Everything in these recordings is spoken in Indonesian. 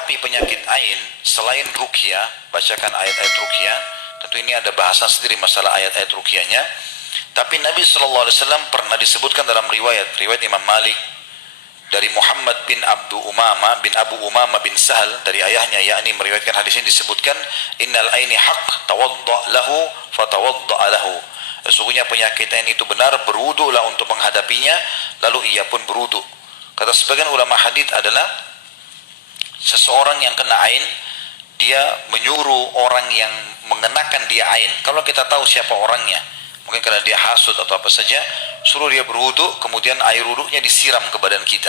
menghadapi penyakit ain selain ruqyah, bacakan ayat-ayat ruqyah. Tentu ini ada bahasan sendiri masalah ayat-ayat ruqyahnya. Tapi Nabi SAW pernah disebutkan dalam riwayat Imam Malik dari Muhammad bin Abu Umama bin Sahal dari ayahnya, yakni meriwayatkan hadis ini disebutkan, innal aini haq tawadda' lahu fatawadda' lahu. Sesungguhnya penyakit ain itu benar, berwudulah untuk menghadapinya, lalu ia pun berwudu. Kata sebagian ulama hadis adalah seseorang yang kena ain, dia menyuruh orang yang mengenakan dia ain. Kalau kita tahu siapa orangnya, mungkin karena dia hasud atau apa saja, suruh dia berwudu, kemudian air wudunya disiram ke badan kita,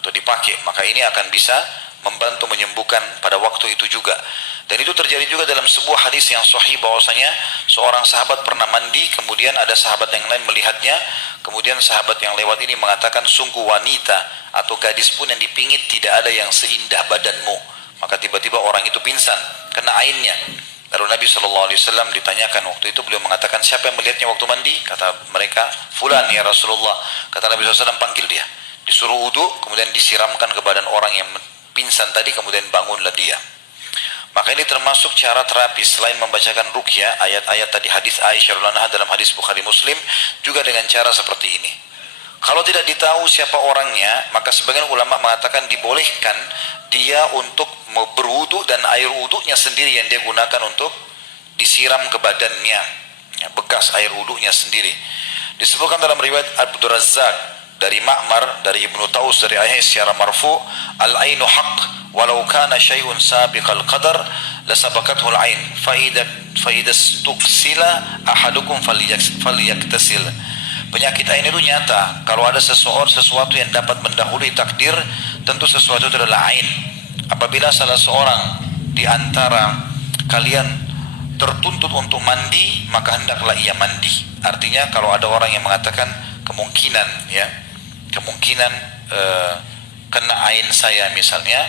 atau dipakai, maka ini akan bisa membantu menyembuhkan pada waktu itu juga. Dan itu terjadi juga dalam sebuah hadis yang sahih, bahwasanya seorang sahabat pernah mandi, kemudian ada sahabat yang lain melihatnya, kemudian sahabat yang lewat ini mengatakan, sungguh wanita atau gadis pun yang dipingit tidak ada yang seindah badanmu. Maka tiba-tiba orang itu pingsan, kena ainnya. Lalu Nabi SAW ditanyakan, waktu itu beliau mengatakan, siapa yang melihatnya waktu mandi? Kata mereka, fulan ya Rasulullah. Kata Nabi SAW, panggil dia. Disuruh wudu, kemudian disiramkan ke badan orang yang pingsan tadi, kemudian bangunlah dia. Maka ini termasuk cara terapi selain membacakan ruqyah, ayat-ayat tadi hadis Aisyah radhiyallahu anha dalam hadis Bukhari Muslim, juga dengan cara seperti ini. Kalau tidak ditahu siapa orangnya, maka sebagian ulama mengatakan dibolehkan dia untuk berwudu dan air wudunya sendiri yang dia gunakan untuk disiram ke badannya, ya, bekas air wudunya sendiri. Disebutkan dalam riwayat Abdul Razzaq dari Ma'mar dari Ibnu Taus dari ayahnya secara marfu, al-ainu haqq walau kana syai'un sabiqal qadar lasabaqathu al-ain fa idza stuksila ahadukum falyaktasil. Penyakit ain itu nyata. Kalau ada sesuatu yang dapat mendahului takdir, tentu sesuatu itu adalah ain. Apabila salah seorang di antara kalian tertuntut untuk mandi, maka hendaklah ia mandi. Artinya kalau ada orang yang mengatakan kemungkinan kena ain saya misalnya,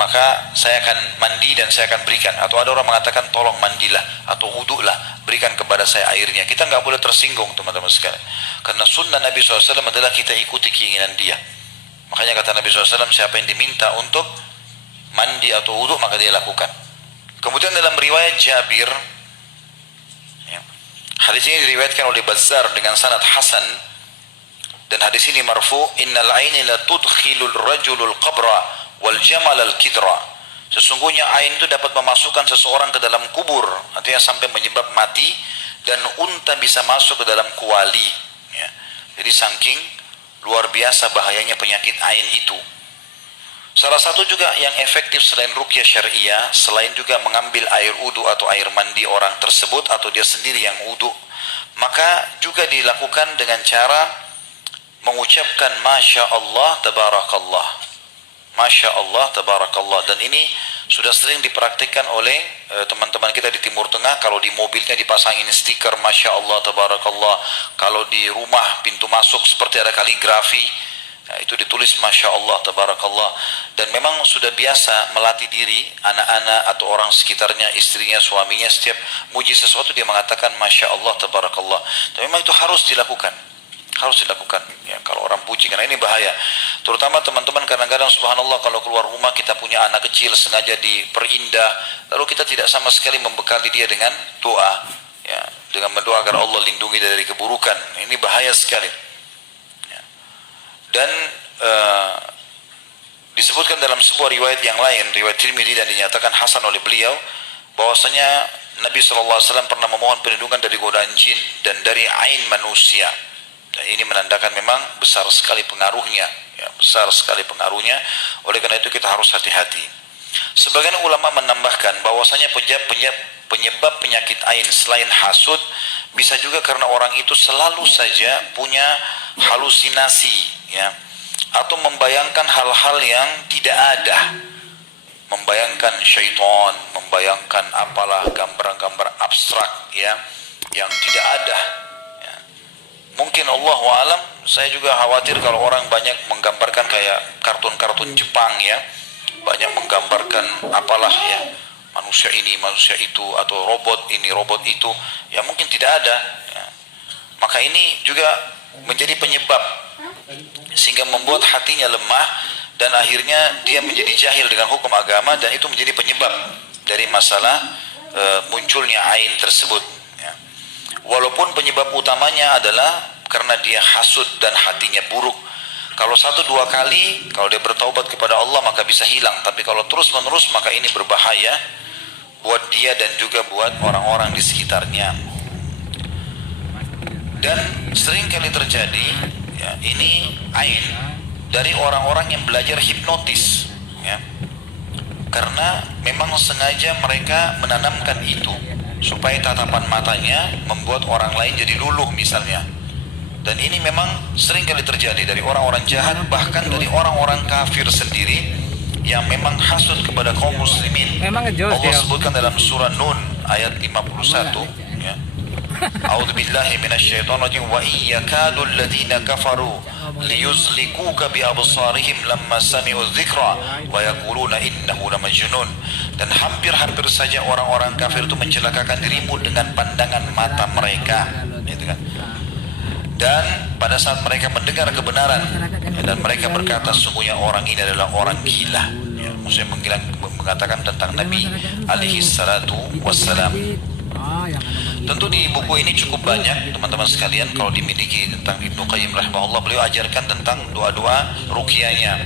maka saya akan mandi dan saya akan berikan. Atau ada orang mengatakan tolong mandilah atau wudulah, berikan kepada saya airnya. Kita nggak boleh tersinggung teman-teman sekalian, karena sunnah Nabi SAW adalah kita ikuti keinginan dia. Makanya kata Nabi SAW, siapa yang diminta untuk mandi atau wudu maka dia lakukan. Kemudian dalam riwayat Jabir, ya, hadis ini diriwayatkan oleh Bazzar dengan sanad hasan, dan hadis ini marfu, innal aini la tudkhilul rajulul qabra wal jamal al kidra. Sesungguhnya ain itu dapat memasukkan seseorang ke dalam kubur, artinya sampai menyebab mati, dan unta bisa masuk ke dalam kuali, ya. Jadi saking luar biasa bahayanya penyakit ain itu. Salah satu juga yang efektif selain ruqyah syariah, selain juga mengambil air wudu atau air mandi orang tersebut atau dia sendiri yang wudu, maka juga dilakukan dengan cara mengucapkan Masya Allah Tabarakallah, Masya Allah Tabarakallah. Dan ini sudah sering dipraktikkan oleh teman-teman kita di Timur Tengah. Kalau di mobilnya dipasangin stiker Masya Allah Tabarakallah, kalau di rumah pintu masuk seperti ada kaligrafi, nah, itu ditulis Masya Allah Tabarakallah. Dan memang sudah biasa melatih diri anak-anak atau orang sekitarnya, istrinya, suaminya, setiap muji sesuatu dia mengatakan Masya Allah Tabarakallah. Tapi memang itu harus dilakukan, ya, kalau orang puji, karena ini bahaya. Terutama teman-teman, kadang-kadang subhanallah kalau keluar rumah kita punya anak kecil sengaja diperindah, lalu kita tidak sama sekali membekali dia dengan doa, ya, dengan mendoa agar Allah lindungi dari keburukan. Ini bahaya sekali, ya. Dan disebutkan dalam sebuah riwayat yang lain, riwayat Tirmidzi, dan dinyatakan hasan oleh beliau, bahwasanya Nabi SAW pernah memohon perlindungan dari godaan jin dan dari ain manusia. Dan ini menandakan memang besar sekali pengaruhnya, ya, besar sekali pengaruhnya. Oleh karena itu kita harus hati-hati. Sebagian ulama menambahkan bahwasanya penyebab penyakit ain selain hasud bisa juga karena orang itu selalu saja punya halusinasi, ya, atau membayangkan hal-hal yang tidak ada, membayangkan syaitan, membayangkan apalah gambar-gambar abstrak, ya, yang tidak ada. Mungkin Allahu a'lam, saya juga khawatir kalau orang banyak menggambarkan kayak kartun-kartun Jepang, ya, banyak menggambarkan apalah, ya, manusia ini, manusia itu, atau robot ini, robot itu, ya mungkin tidak ada, ya. Maka ini juga menjadi penyebab sehingga membuat hatinya lemah dan akhirnya dia menjadi jahil dengan hukum agama, dan itu menjadi penyebab dari masalah munculnya ain tersebut, ya. Walaupun penyebab utamanya adalah karena dia hasud dan hatinya buruk. Kalau 1-2 kali, kalau dia bertaubat kepada Allah maka bisa hilang. Tapi kalau terus menerus maka ini berbahaya buat dia dan juga buat orang-orang di sekitarnya. Dan sering kali terjadi, ya, ini ain dari orang-orang yang belajar hipnotis, ya. Karena memang sengaja mereka menanamkan itu supaya tatapan matanya membuat orang lain jadi luluh misalnya. Dan ini memang sering kali terjadi dari orang-orang jahat, bahkan dari orang-orang kafir sendiri yang memang hasud kepada kaum muslimin. Allah sebutkan dalam surah Nun ayat 51, ya. A'udzu billahi minasyaitonir rajim, wa iyyakadu alladziina kafaru liyuzlikuka bi absarihim lamma sami'u dzikra wa yaquluna innahu lamajnun. Dan hampir-hampir saja orang-orang kafir itu mencelakakan dirimu dengan pandangan mata mereka, gitu kan. Dan pada saat mereka mendengar kebenaran, ya, dan mereka berkata sungguhnya orang ini adalah orang gila, ya, maksudnya mengatakan tentang Nabi alaihi salatu wassalam. Tentu di buku ini cukup banyak teman-teman sekalian kalau dimiliki tentang Ibnu Qayyim rahimahullah. Beliau ajarkan tentang doa-doa ruqyahnya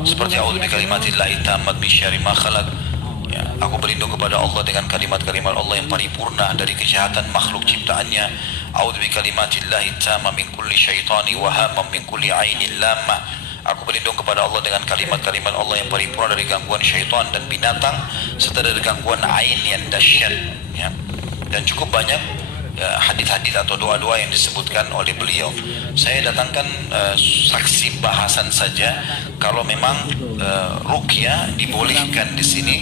seperti a'udzu bikalimatillahi tammat min syarri ma khalaq, ya, aku berlindung kepada Allah dengan kalimat-kalimat Allah yang paripurna dari kejahatan makhluk ciptaannya. A'udzu bikalimatillahi tamma min kulli syaitani wa hamam min kulli ainin lamah. Aku berlindung kepada Allah dengan kalimat-kalimat Allah yang paripurna dari gangguan syaitan dan binatang serta dari gangguan ain yang dahsyat, ya. Dan cukup banyak, ya, hadis-hadis atau doa-doa yang disebutkan oleh beliau. Saya datangkan saksi bahasan saja kalau memang ruqyah dibolehkan di sini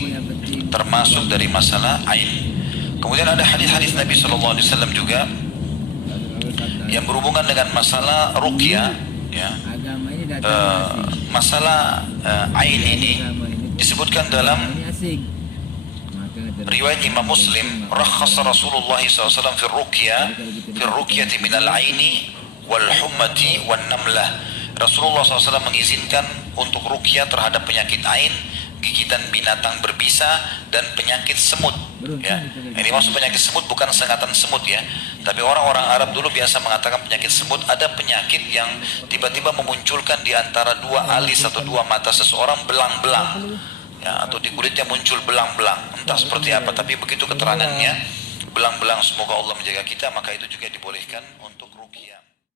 termasuk dari masalah ain. Kemudian ada hadis-hadis Nabi SAW juga yang berhubungan dengan masalah ruqyah, ya. Masalah ain ini disebutkan dalam riwayat Imam Muslim, rakhasa Rasulullah SAW fi ruqyati min al-aini wal hummati wan namlah. Rasulullah SAW mengizinkan untuk ruqyah terhadap penyakit ain, gigitan binatang berbisa, dan penyakit semut, ya. Ini maksud penyakit semut bukan sengatan semut, ya. Tapi orang-orang Arab dulu biasa mengatakan penyakit semut ada penyakit yang tiba-tiba memunculkan di antara 2 alis atau 2 mata seseorang belang-belang, ya, atau di kulitnya muncul belang-belang, entah seperti apa, tapi begitu keterangannya belang-belang, semoga Allah menjaga kita, maka itu juga dibolehkan.